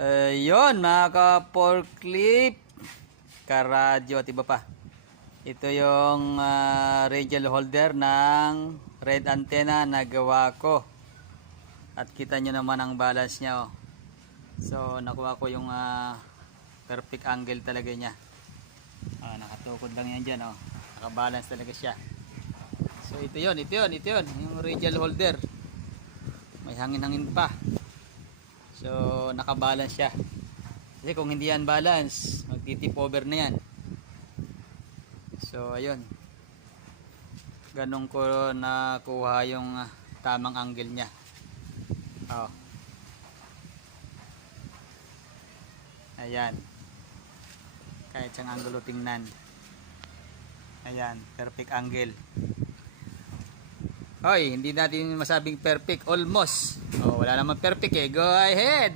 Ayun, mga ka-forklift, karadyo at iba pa. Ito yung radial holder ng red antenna na gawa ko. At kita nyo naman ang balance nya. Oh. So, nakuha ko yung perfect angle talaga niya. Nakatukod lang yan dyan. Oh. Nakabalance talaga siya. So, ito yun. Yung radial holder. May hangin-hangin pa. So, nakabalance siya. Kasi kung hindi yan balance, magtitip over na yan. So, ayun. Ganun ko nakuha yung tamang angle niya. Oh. Ayan. Kahit siyang angulo tingnan. Ayan, perfect angle. Hoy, hindi natin masabing perfect, almost. Oh, wala namang perfect eh. Go ahead.